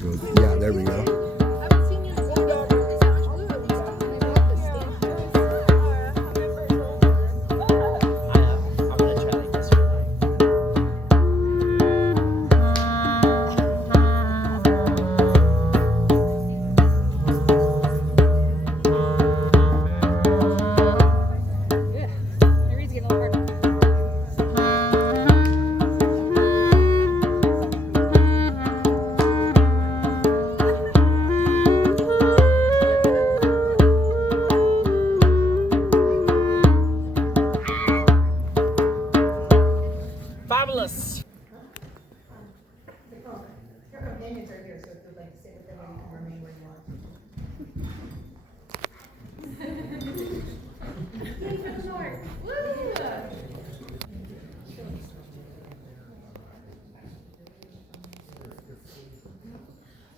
go. Yeah, there we go. I'm gonna try like this for mine. Fabulous. Your companions are here, so if you'd like to sit with them, or you can remain where you are.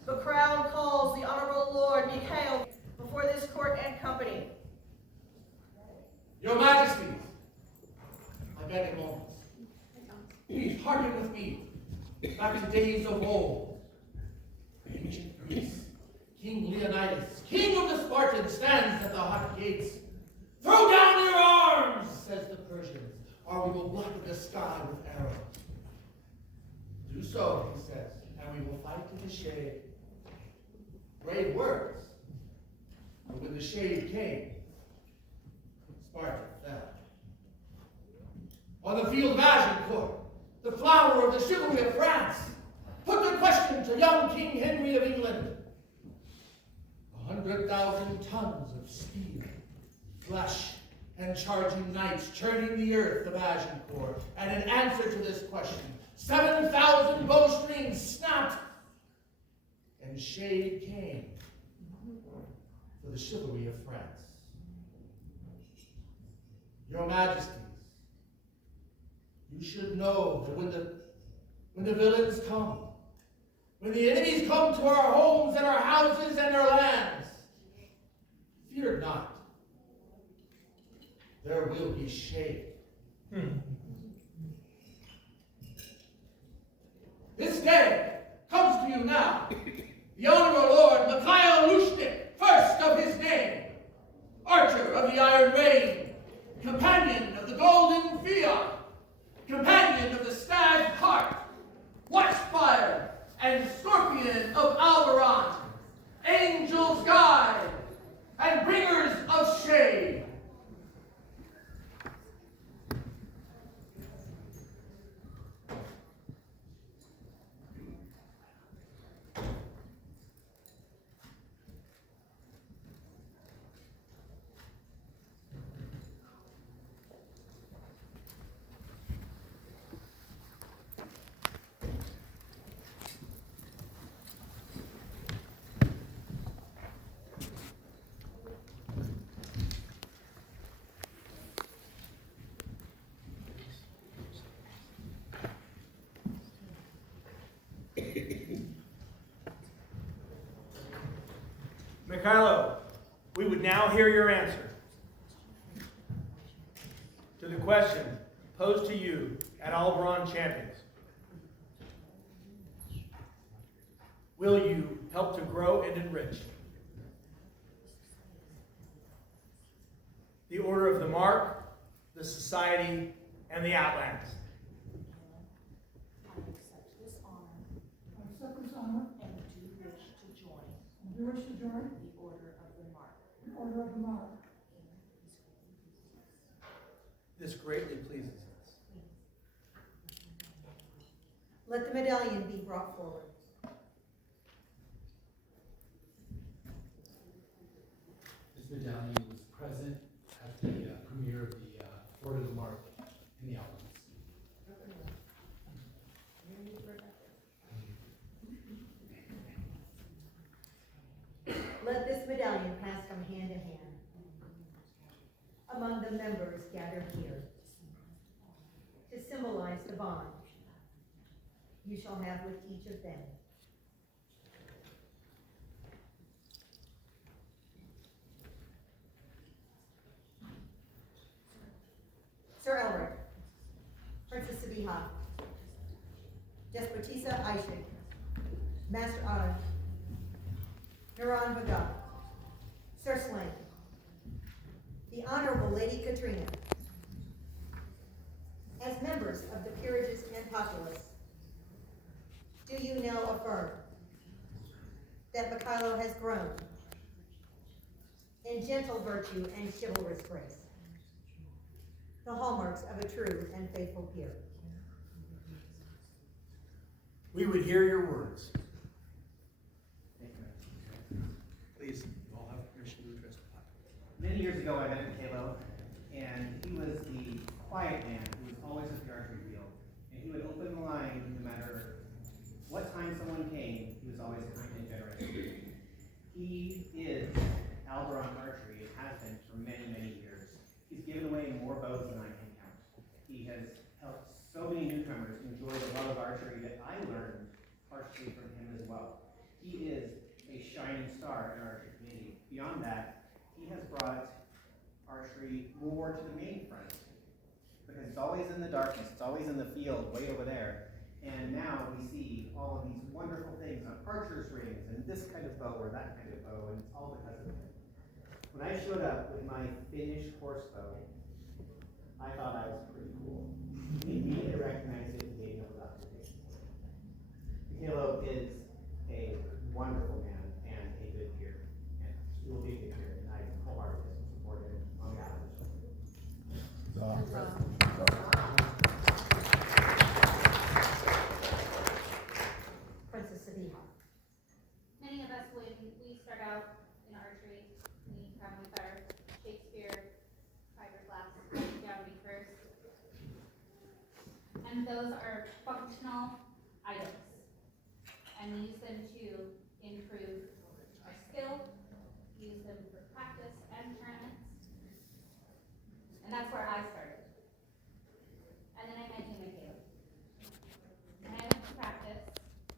The crowd calls the Honorable Lord Mikhail before this court and company. Your Majesties, I beg a moment. Please hearken with me back to days of old. Ancient Greece, King Leonidas, king of the Spartans, stands at the hot gates. Throw down your arms, says the Persians, or we will blacken the sky with arrows. Do so, he says, and we will fight to the shade. Brave words, but when the shade came, Sparta fell. On the field of Agincourt, the flower of the chivalry of France, put the question to young King Henry of England. 100,000 tons of steel, flesh, and charging knights churning the earth of Agincourt. And in answer to this question, 7,000 bowstrings snapped, and shade came for the chivalry of France. Your Majesties, you should know that when the villains come, when the enemies come to our homes and our houses and our lands, fear not. There will be shade. This day comes to you now the Honorable Lord Mikhail Lushnik, first of his name, archer of the Iron Rain, companion of the Golden Fiat, companion of the Stag's Heart, Watchfire, and Scorpion of Alvaron, Angel's Guide, and Bringers of Shade. Mikhailo, we would now hear your answer to the question posed to you at Alvaron Champions. Will you help to grow and enrich the Order of the Mark, the Society, and the Outlands? I accept this honor and do wish to join the Order of the Mark. This greatly pleases us. Let the medallion be brought forward. This medallion was present at the premiere of the Order of the Mark in the Outlands. Let this medallion pass from hand to hand among the members gathered here to symbolize the bond you shall have with each of them. Sir Elric, Princess Sabiha, Despotisa Aishik, Master Oz, Naran Vaga, Sir Swain, the Honorable Lady Katrina. As members of the peerages and populace, do you now affirm that Mikhailo has grown in gentle virtue and chivalrous grace, the hallmarks of a true and faithful peer? We would hear your words. Please, you all have permission to address the plaque. Many years ago, I met Mikhailo, and he was the quiet man who was always at the archery field. And he would open the line no matter what time someone came, he was always kind and generous. He is Alberon Archery, and has been for many, many years. He's given away more bows than I can count. He has helped so many newcomers enjoy the love of archery that I learned partially from him as well. He is a shining star in our archery community. Beyond that, he has brought archery more to the main front, because it's always in the darkness, it's always in the field way over there. And now we see all of these wonderful things on archer's rings and this kind of bow or that kind of bow, and it's all because of him. When I showed up with my finished horse bow, I thought I was pretty cool. He immediately recognized it and gave me a lot to do. Mikhailo is a wonderful man and a good peer, and he will be a good peer, and I wholeheartedly support him on behalf of the Princess Sabiha. Many of us, when we start out in archery, we come with our Shakespeare fiberglass down first. And those are functional items. And we use them to improve our skill, use them for practice and tournaments. And that's where I started. And then I met you, Mikhailo. And I went to practice,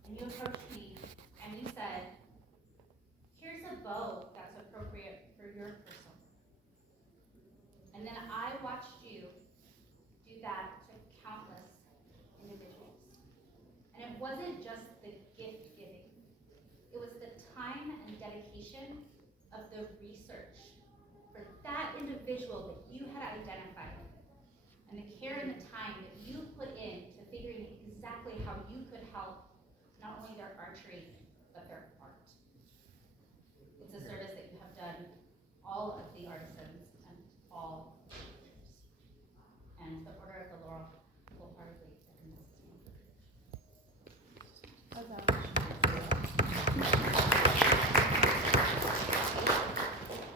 and you approached me, and you said, here's a bow that's appropriate for your persona. And then I watched you do that to countless individuals. And it wasn't just the gift giving. It was the time and dedication of the research for that individual that you had identified, and the care and the time that you put in to figuring exactly how you could help not only their archery, but their art. It's a service that you have done all of the artisans and all teachers. And the Order of the Laurel wholeheartedly recommends you.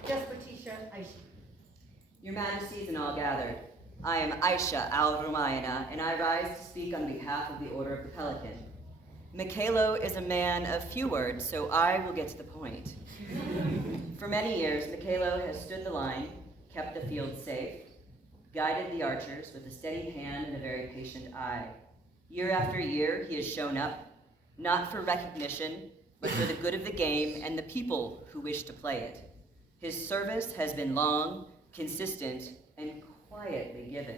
Despotisha Aishi. Your Majesties and all gathered, I am Aisha al-Rumayana, and I rise to speak on behalf of the Order of the Pelican. Mikhailo is a man of few words, so I will get to the point. For many years, Mikhailo has stood the line, kept the field safe, guided the archers with a steady hand and a very patient eye. Year after year, he has shown up, not for recognition, but for the good of the game and the people who wish to play it. His service has been long, consistent, and quietly given.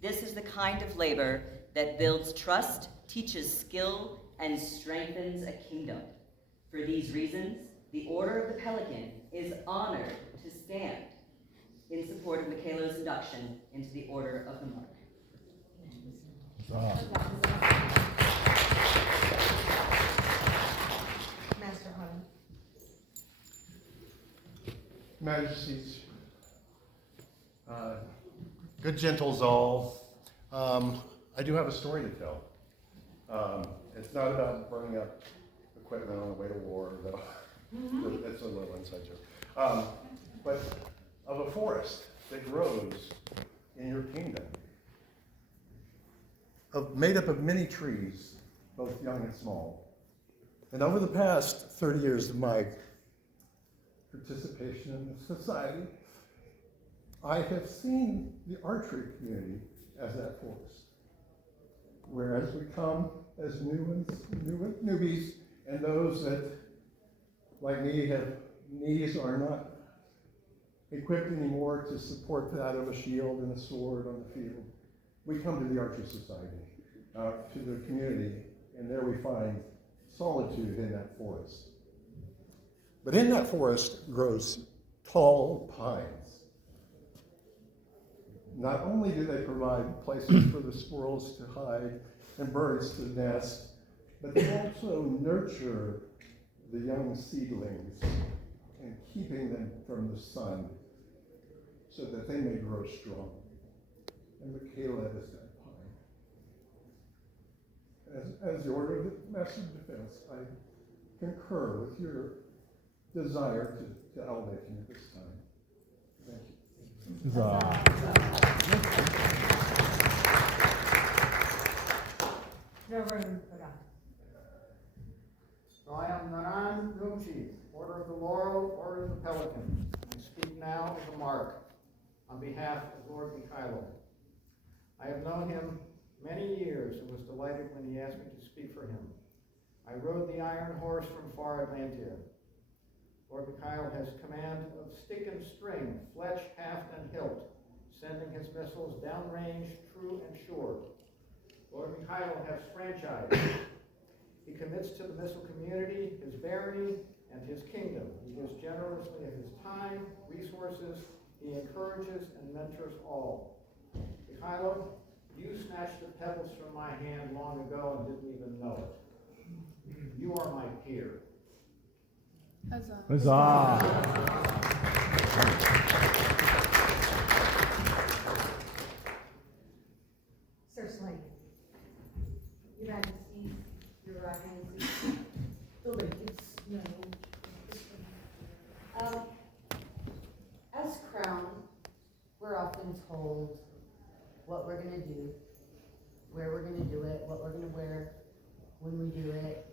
This is the kind of labor that builds trust, teaches skill, and strengthens a kingdom. For these reasons, the Order of the Pelican is honored to stand in support of Mikhailo's induction into the Order of the Mark. Master Hunt. Majesties, good gentles all, I do have a story to tell. It's not about burning up equipment on the way to war, though. That's a little inside joke. But of a forest that grows in your kingdom, made up of many trees, both young and small. And over the past 30 years of my participation in the society, I have seen the archery community as that force. Whereas we come as newbies, and those that, like me, have knees are not equipped anymore to support that of a shield and a sword on the field. We come to the Archery Society, to the community, and there we find solitude in that forest. But in that forest grows tall pines. Not only do they provide places for the squirrels to hide and birds to nest, but they also nurture the young seedlings and keeping them from the sun so that they may grow strong. And Michaela is that pine. As the Order of the Master of Defense, I concur with your desire to elevate me this time. Thank you. Reverend Pagan. So I am Naran Rumchi, Order of the Laurel, Order of the Pelican. I speak now as a mark on behalf of Lord Mikhailo. I have known him many years and was delighted when he asked me to speak for him. I rode the Iron Horse from far Atlantia. Lord Mikhailo has command of stick and string, fletch, haft, and hilt, sending his missiles downrange, true and sure. Lord Mikhailo has franchise. He commits to the missile community his barony and his kingdom. He gives generously of his time, resources. He encourages and mentors all. Mikhailo, you snatched the pebbles from my hand long ago and didn't even know it. You are my peer. Huzzah. Sir Slade. Your Majesty, Your Highness, the ladies, As crown, we're often told what we're going to do, where we're going to do it, what we're going to wear when we do it,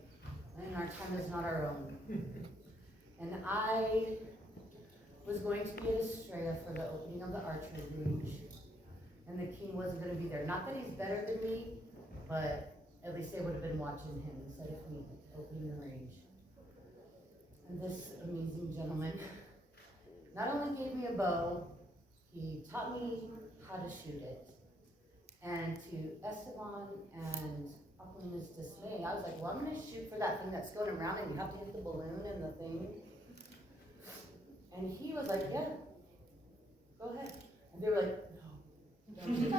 and our time is not our own. And I was going to be at Estrella for the opening of the archery range, and the king wasn't going to be there. Not that he's better than me, but at least they would have been watching him instead of me opening the range. And this amazing gentleman not only gave me a bow, he taught me how to shoot it. And to Esteban and Aquilina's dismay, I was like, well, I'm going to shoot for that thing that's going around and you have to hit the balloon and the thing. And he was like, yeah, go ahead. And they were like, no, don't do it. I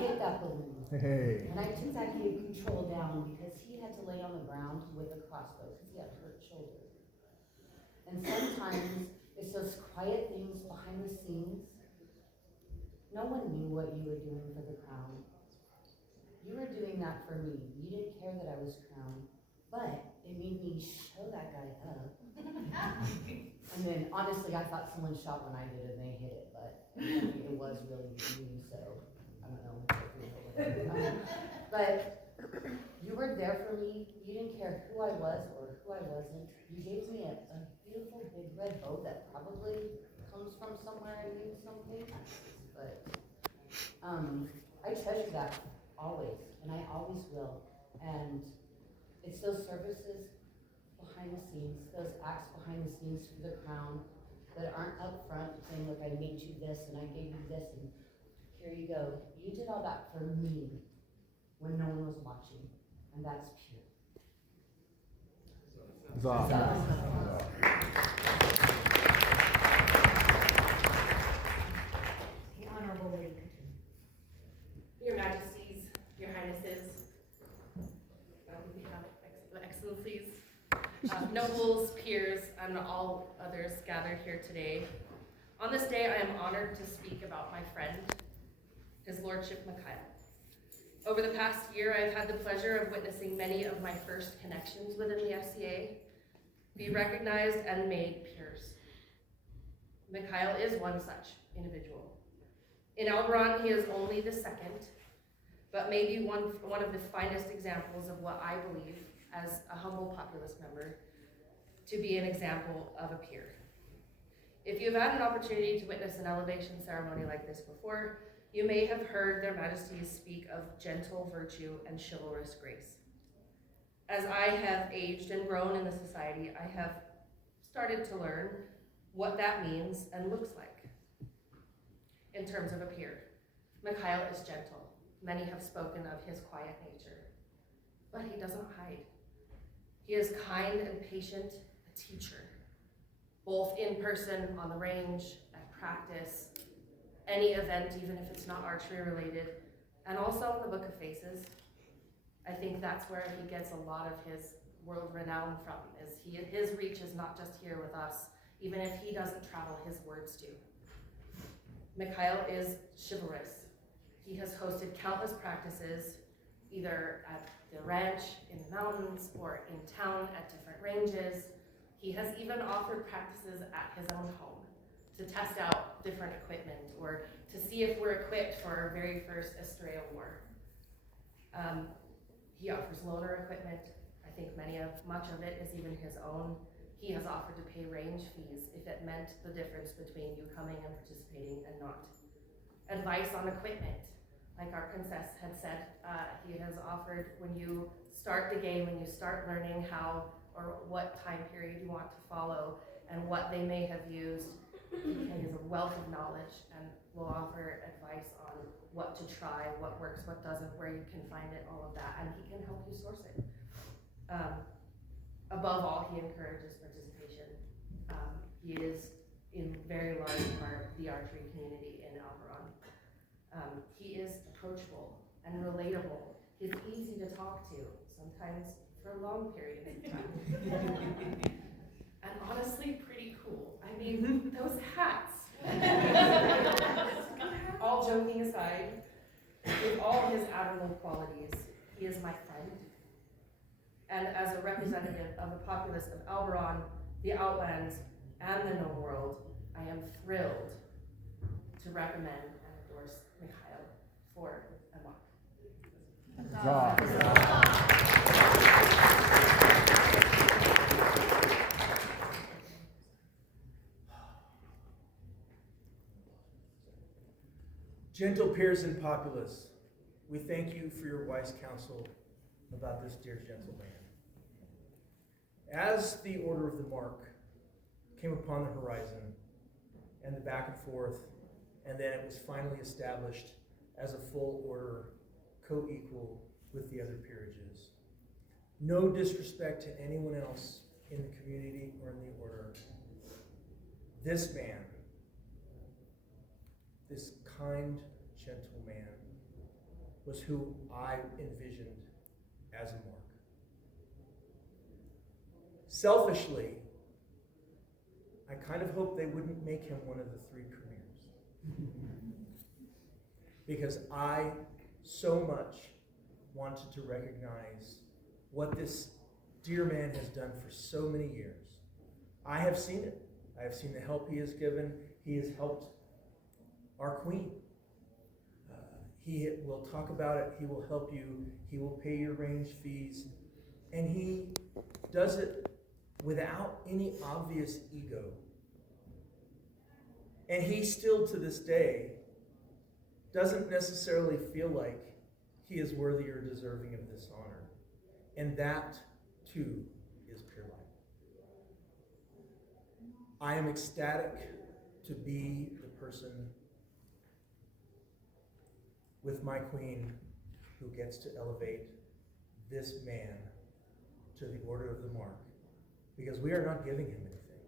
hit that balloon. Hey. And I took that kid control down because he had to lay on the ground with a crossbow because he had a hurt shoulder. And sometimes it's those quiet things behind the scenes. No one knew what you were doing for the crown. You were doing that for me. You didn't care that I was crowned, but it made me show that guy up. And then honestly, I thought someone shot when I did it and they hit it, but it was really me, so I don't know. But you were there for me. You didn't care who I was or who I wasn't. You gave me a beautiful big red bow that probably comes from somewhere and means something. But I treasure that always, and I always will. And it's those services behind the scenes, those acts behind the scenes for the crown that aren't up front saying, look, I made you this and I gave you this and here you go. You did all that for me when no one was watching, and that's pure. The Honorable Lady. Your Majesties, Your Highnesses, Excellencies, nobles, peers, and all others gathered here today. On this day, I am honored to speak about my friend, His Lordship Mikhailo. Over the past year, I've had the pleasure of witnessing many of my first connections within the FCA be recognized and made peers. Mikhailo is one such individual. In Elberon, he is only the second, but maybe one of the finest examples of what I believe, as a humble populace member, to be an example of a peer. If you've had an opportunity to witness an elevation ceremony like this before, you may have heard their Majesties speak of gentle virtue and chivalrous grace. As I have aged and grown in the society, I have started to learn what that means and looks like in terms of a peer. Mikhailo is gentle. Many have spoken of his quiet nature, but he doesn't hide. He is kind and patient, a teacher, both in person, on the range, at practice, any event, even if it's not archery related, and also in the Book of Faces. I think that's where he gets a lot of his world renown from, is his reach is not just here with us, even if he doesn't travel, his words do. Mikhail is chivalrous. He has hosted countless practices, either at the ranch, in the mountains, or in town at different ranges. He has even offered practices at his own home to test out different equipment or to see if we're equipped for our very first Estrella War. He offers loader equipment. I think much of it is even his own. He has offered to pay range fees if it meant the difference between you coming and participating and not. Advice on equipment, like our princess had said, he has offered when you start the game, when you start learning how or what time period you want to follow and what they may have used. He has a wealth of knowledge and will offer advice on what to try, what works, what doesn't, where you can find it, all of that, and he can help you source it. Above all, he encourages participation. He is in very large part the archery community in Alberon. He is approachable and relatable. He's easy to talk to, sometimes for long periods of time. And honestly, pretty cool. I mean, those hats. All joking aside, with all his admirable qualities, he is my friend. And as a representative of the populace of Alberon, the Outlands, and the known world, I am thrilled to recommend and endorse Mikhail for a mark. Gentle peers and populace, we thank you for your wise counsel about this dear gentle man. As the Order of the Mark came upon the horizon, and the back and forth, and then it was finally established as a full order, co-equal with the other peerages. No disrespect to anyone else in the community or in the order. This man, this kind, gentle man, was who I envisioned as a mark. Selfishly, I kind of hope they wouldn't make him one of the 3 premiers. Because I so much wanted to recognize what this dear man has done for so many years. I have seen it. I have seen the help he has given. He has helped our queen. He will talk about it. He will help you. He will pay your range fees. And he does it without any obvious ego. And he still, to this day, doesn't necessarily feel like he is worthy or deserving of this honor. And that, too, is pure light. I am ecstatic to be the person with my queen who gets to elevate this man to the Order of the Mark. Because we are not giving him anything.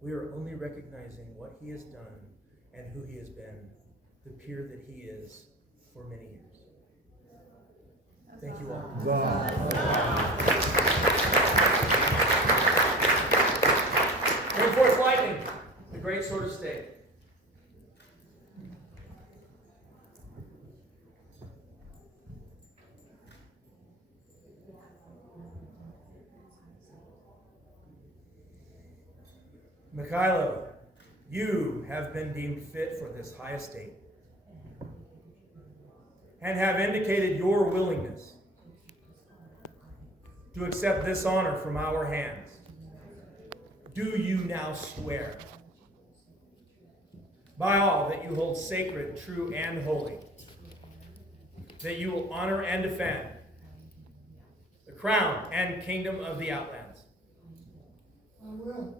We are only recognizing what he has done and who he has been, the peer that he is for many years. Thank you all. Bring forth lightning, the great sword of state. Mikhailo, you have been deemed fit for this high estate and have indicated your willingness to accept this honor from our hands. Do you now swear by all that you hold sacred, true, and holy, that you will honor and defend the crown and kingdom of the Outlands? I will.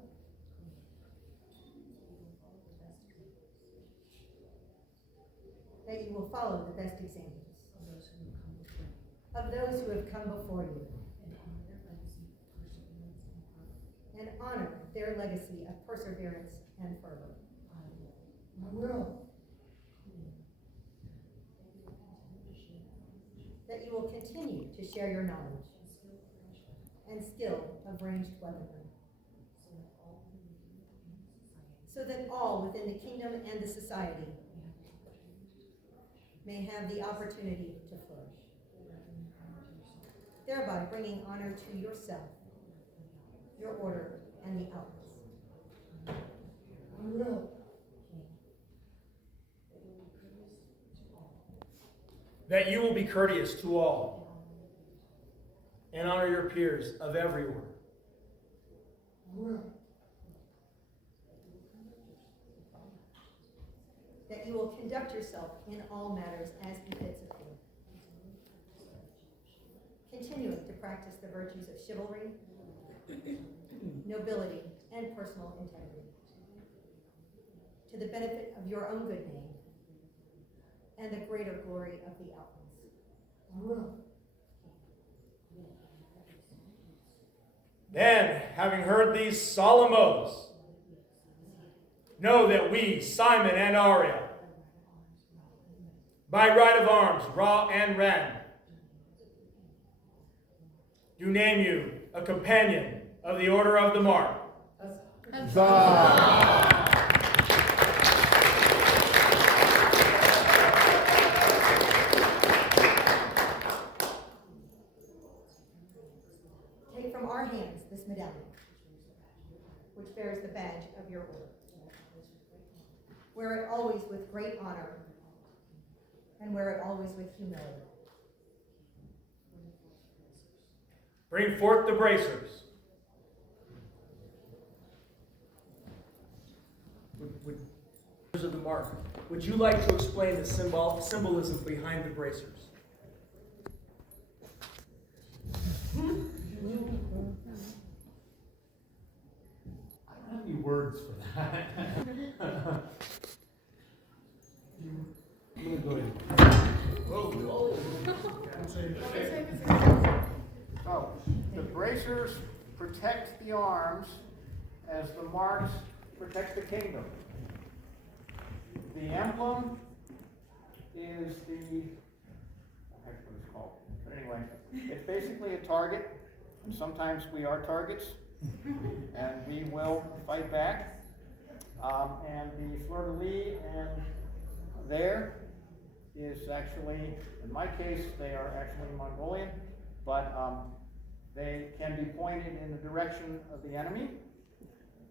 That you will follow the best examples of those who have come before you, and honor their their legacy of perseverance and fervor. I will. That you will continue to share your knowledge and skill of ranged weaponry, so that all within the kingdom and the society may have the opportunity to flourish, thereby bringing honor to yourself, your order, and the outlaws. I will. That you will be courteous to all and honor your peers of every order. I will. That you will conduct yourself in all matters as befits a king, continuing to practice the virtues of chivalry, nobility, and personal integrity, to the benefit of your own good name and the greater glory of the outlaws. I will. Then, having heard these solemn oaths, know that we, Simon and Arya, by right of arms, Ra and Ren, do name you a companion of the Order of the Mark. Take from our hands this medallion, which bears the badge of your order. Wear it always with great honor, and wear it always with humility. Bring forth the bracers. Of the mark. Would you like to explain the symbolism behind the bracers? I don't have any words for that. I'm gonna go ahead. So, the bracers protect the arms as the marks protect the kingdom. The emblem is what it's called. But anyway, it's basically a target, and sometimes we are targets, and we will fight back. And the fleur-de-lis and there is actually, in my case, they are actually Mongolian, but they can be pointed in the direction of the enemy,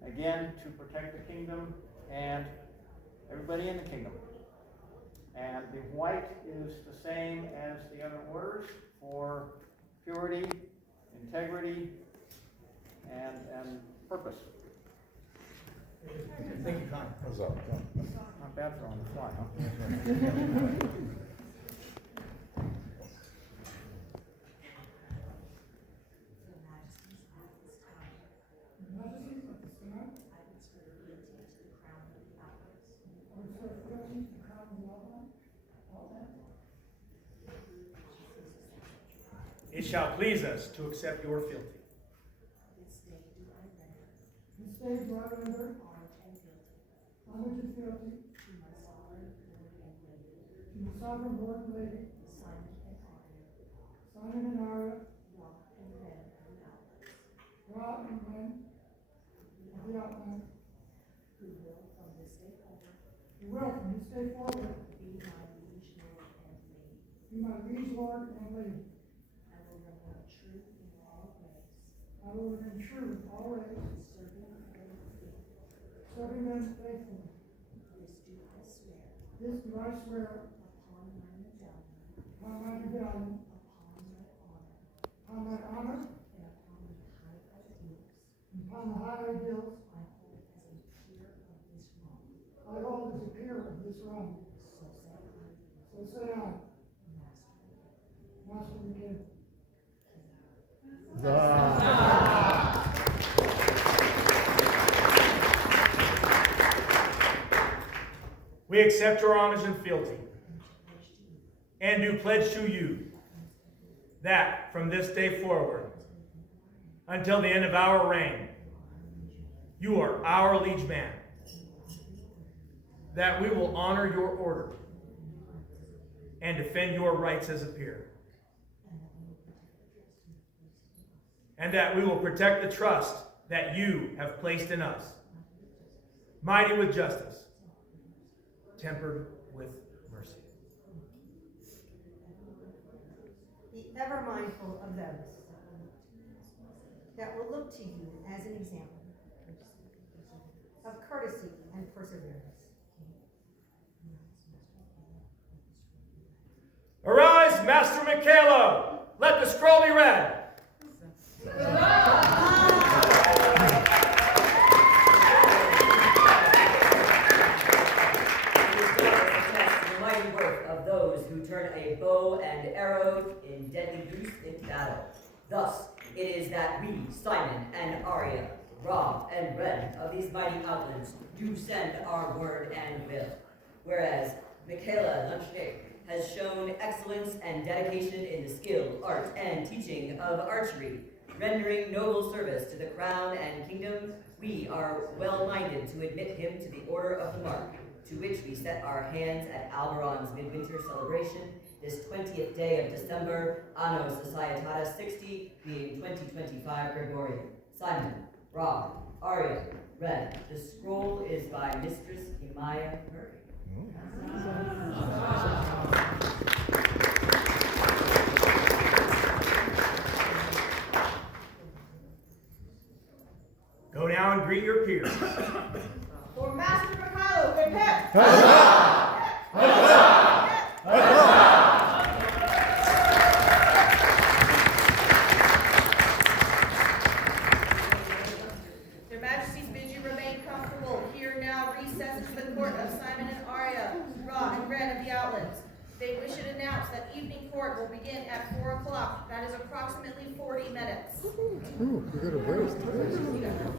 again, to protect the kingdom and everybody in the kingdom. And the white is the same as the other orders for purity, integrity, and purpose. Thank you, Con. Not bad for on the fly, huh? It shall please us to accept your fealty. This day do I render homage and fealty to my sovereign Lord and Lady, Simon and Arya, Ra and Ren of the Outland, who will from this day forward be my liege lord and lady. I will remain true in all ways, serving them faithfully. This do I swear upon my medallion, upon my honor, and upon the high ideals I hold as a peer of this realm. So say I, Master McKay. We accept your homage and fealty, and do pledge to you that from this day forward, until the end of our reign, You are our liege man. That we will honor your order and defend your rights as a peer. And that we will protect the trust that you have placed in us, mighty with justice, tempered with mercy. Be ever mindful of those that will look to you as an example of courtesy and perseverance. Arise, Master Michaelo! Let the scroll be read. The mighty work of those who turn a bow and arrow in deadly use in battle. Thus, it is that we, Simon and Arya, Rob and Ren of these mighty outlands, do send our word and will. Whereas Michaela Lunchnick has shown excellence and dedication in the skill, art, and teaching of archery, rendering noble service to the crown and kingdom, we are well-minded to admit him to the Order of the Mark, to which we set our hands at Alberon's midwinter celebration, this 20th day of December, Anno Societatis 60, being 2025 Gregorian. Simon, Rob, Arya, Red. The scroll is by Mistress Emaya Murray. Go now and greet your peers. For Master Michaelo, prepare! Their Majesties bid you remain comfortable. Here now recesses the court of Simon and Arya, Ra and Ren of the Outlands. They wish to announce that evening court will begin at 4 o'clock. That is approximately 40 minutes. Ooh, we got a break.